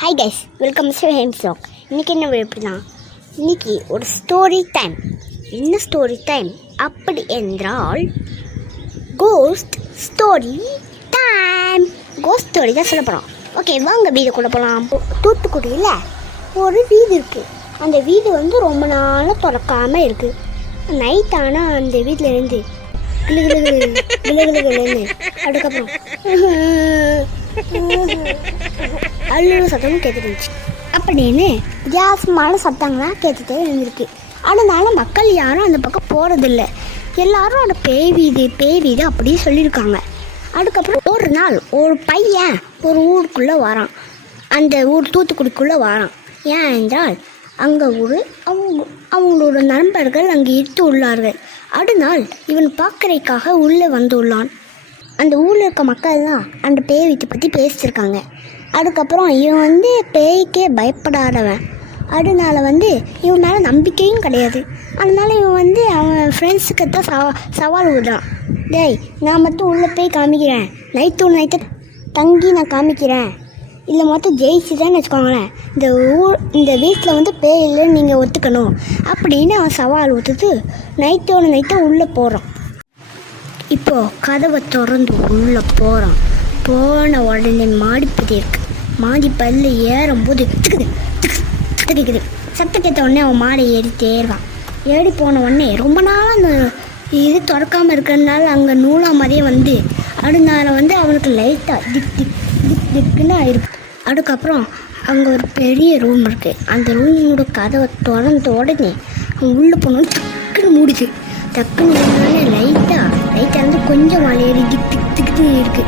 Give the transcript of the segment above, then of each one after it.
Hi guys, welcome to Hems vlog. இன்றைக்கி என்ன எப்படின்னா, இன்றைக்கி ஒரு ஸ்டோரி டைம். என்ன ஸ்டோரி டைம் அப்படி என்றால் ghost story time. Ghost story தான் சொல்ல போகிறோம். ஓகே, வாங்க வீடுக்குள்ளே போகலாம். தூத்துக்குடியில் ஒரு வீடு இருக்குது. அந்த வீடு வந்து ரொம்ப நாளாக திறக்காமல் இருக்குது. நைட் ஆனால் அந்த வீட்டில் இருந்து கிளுகிளுன்னு அதுக்கப்புறம் அழுகிற சத்தமும் கேட்டுருந்துச்சு. அப்படின்னு வித்தியாசமான சத்தங்கள்லாம் கேட்டுகிட்டே இருந்திருக்கு. அதனால மக்கள் யாரும் அந்த பக்கம் போகிறதில்ல. எல்லாரும் அந்த பேய் வீடு அப்படின்னு சொல்லியிருக்காங்க. அதுக்கப்புறம் ஒரு நாள் ஒரு பையன் ஒரு ஊருக்குள்ளே வரான். அந்த ஊர் தூத்துக்குடிக்குள்ளே வரான். ஏன் என்றால் அங்கே அவங்களோட நண்பர்கள் அங்கே இட்டு உள்ளார்கள். அதனால் இவன் பார்க்கறதுக்காக உள்ளே வந்துள்ளான். அந்த ஊரில் இருக்க மக்கள்லாம் அந்த பேய் வீட்டை பற்றி பேசியிருக்காங்க. அதுக்கப்புறம் இவன் வந்து பேய்க்கே பயப்படாதவன். அதனால வந்து இவனால நம்பிக்கையும் கிடையாது. அதனால இவன் வந்து அவன் ஃப்ரெண்ட்ஸுக்கு தான் சவால் விடுறான். டேய், நான் மட்டும் உள்ளே போய் காமிக்கிறேன், நைட்டு தங்கி நான் காமிக்கிறேன், இல்லை மொத்தம் ஜெயிச்சுதான்னு வச்சுக்கோங்களேன், இந்த வீட்டில் வந்து பேய் இல்லைன்னு நீங்கள் ஒத்துக்கணும் அப்படின்னு அவன் சவால் விட்டுட்டு நைட்டை உள்ளே போகிறான். இப்போது கதவை திறந்து உள்ளே போகிறான். போன உடனே மாடிப்பதி இருக்குது. மாடிப்பதில் ஏறும்போது திக்குது. சத்தம் கேட்ட உடனே அவன் மாடை ஏறிட்டே இருக்கான். ஏறி போன உடனே ரொம்ப நாள் அந்த இது திறக்காமல் இருக்கிறதுனால அங்கே நூலா மாதிரியே வந்து அதனால வந்து அவனுக்கு லைட்டாக திக்குன்னு ஆயிருக்கு. அதுக்கப்புறம் அங்கே ஒரு பெரிய ரூம் இருக்குது. அந்த ரூமோட கதவை திறந்த உடனே அவன் உள்ளே போனோன்னு டக்குன்னு மூடுது. டக்குன்னு மூடனே லைட்டாக வந்து கொஞ்சம் மலையேறி திக்கு இருக்குது.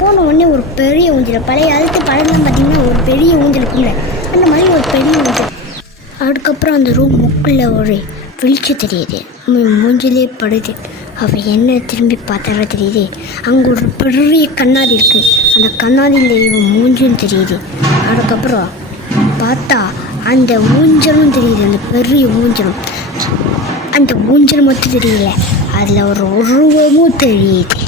போன உடனே ஒரு பெரிய ஊஞ்சல், பழைய காலத்து பழம்லாம் பார்த்திங்கன்னா ஒரு பெரிய ஊஞ்சல் இருக்குல்ல, அந்த மாதிரி ஒரு பெரிய ஊஞ்சல். அதுக்கப்புறம் அந்த ரூம் முக்குள்ளே ஒரு வெளிச்சம் தெரியுது. மூஞ்சிலே படுது. அவள் என்ன திரும்பி பார்த்தால தெரியுது. அங்கே ஒரு பெரிய கண்ணாடி இருக்குது. அந்த கண்ணாடியில் இவன் மூஞ்சும் தெரியுது. அதுக்கப்புறம் பார்த்தா அந்த ஊஞ்சலும் தெரியுது. அந்த பெரிய ஊஞ்சலும், அந்த ஊஞ்சல் மட்டும் தெரியல, அதில் ஒரு உருவமும் தெரியுது.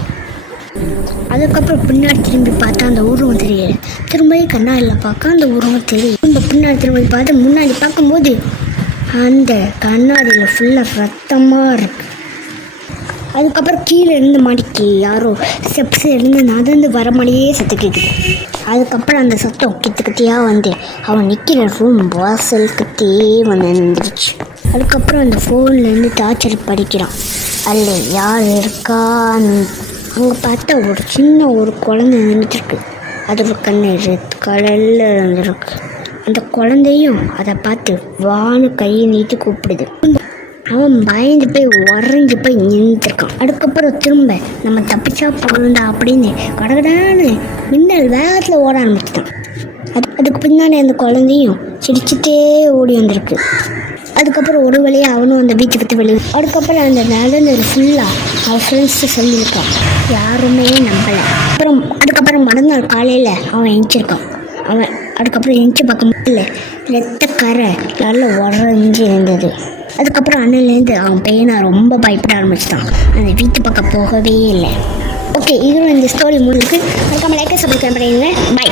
அதுக்கப்புறம் பின்னாடி திரும்பி பார்த்தா அந்த உருவம் தெரியல. திரும்பி கண்ணாடியில் பார்க்க அந்த உருவம் தெரியும். பின்னாடி திரும்பி பார்த்து முன்னாடி பார்க்கும்போது அந்த கண்ணாடியில் ஃபுல்லாக ரத்தமாக இருக்குது. அதுக்கப்புறம் கீழே இருந்து மாடிக்கு யாரோ ஸ்டெப்ஸ் இருந்து நடந்து வர மாதிரியே சத்தம் கேட்குது. அதுக்கப்புறம் அந்த சத்தம் கிட்டக்கிட்டேயாக வந்து அவன் நிற்கிற ரூம் வாசல்கிட்டே வந்து நின்றுச்சு. அதுக்கப்புறம் அந்த ஃபோன்லேருந்து டார்ச்சர் படிக்கிறான். அதில் யார் இருக்கான்னு அங்கே பார்த்தா ஒரு சின்ன ஒரு குழந்தை நின்றுட்டுருக்கு. அதோட கண்ணு ரெட் கலரில் இருந்துருக்கு. அந்த குழந்தையும் அதை பார்த்து வான்னு கையை நீட்டி கூப்பிடுது. அவன் பயந்து போய் உறைஞ்சி போய் நின்றுருக்கான். அதுக்கப்புறம் திரும்ப நம்ம தப்பிச்சா போகணுண்டா அப்படின்னு கடகடான்னு மின்னல் வேகத்தில் ஓட ஆரம்பிச்சிட்டான். அதுக்கு பின்னாடி அந்த குழந்தையும் சிரிச்சுட்டே ஓடி வந்திருக்கு. அதுக்கப்புறம் ஒரு வழியாக அவனும் அந்த வீட்டுக்கு வெளியே. அதுக்கப்புறம் அந்த நடந்தது ஃபுல்லாக அவன் ஃப்ரெண்ட்ஸு சொல்லியிருக்கான். யாருமே நம்பலை. அதுக்கப்புறம் மறுநாள் காலையில் அவன் எந்திரிச்சிருக்கான். அதுக்கப்புறம் எந்திரிச்சு பார்க்க முடியல, ரத்தக்கரை நல்லா உறைஞ்சி இருந்தது. அதுக்கப்புறம் அண்ணன்லேருந்து அவன் பையனை ரொம்ப பயப்பட ஆரம்பிச்சிட்டான். அந்த வீட்டு பக்கம் போகவே இல்லை. ஓகே, இதுவும் இந்த ஸ்டோரி முடிஞ்சுக்கு. அதுக்கப்புறம் லைக் சப்ஸ்கிரைப் பண்ணுங்க. பை.